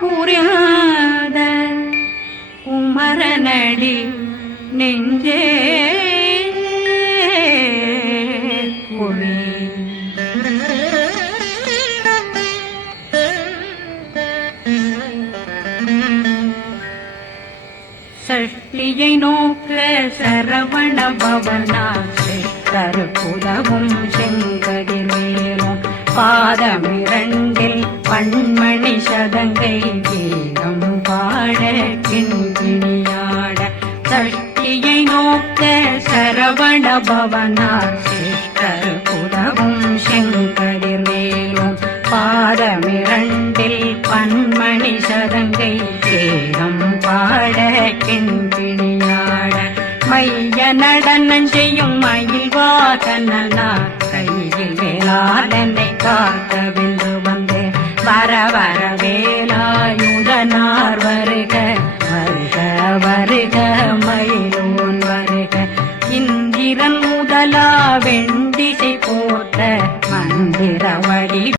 புரியாத உமரனடி நெஞ்சே குழி சஷ்டியை நோக்க சரவண பவனா கருப்புதவும் செங்கதிர் மேலும் பாதமிரண்டில் பண்மணி சதங்கை கீதம் பாட கிண்கிணியாட சஷ்டியை நோக்க சரவண பவனார் கருப்புதவும் செங்கதிர் மேலும் பாதமிரண்டில் பண்மணி சதங்கை கீதம் பாட கிண்கிணியாட மைய நடனம் செய்யும் மயில் வாகனார் கையில் வேளாளனை காக்க வென்று வந்து வர வரவே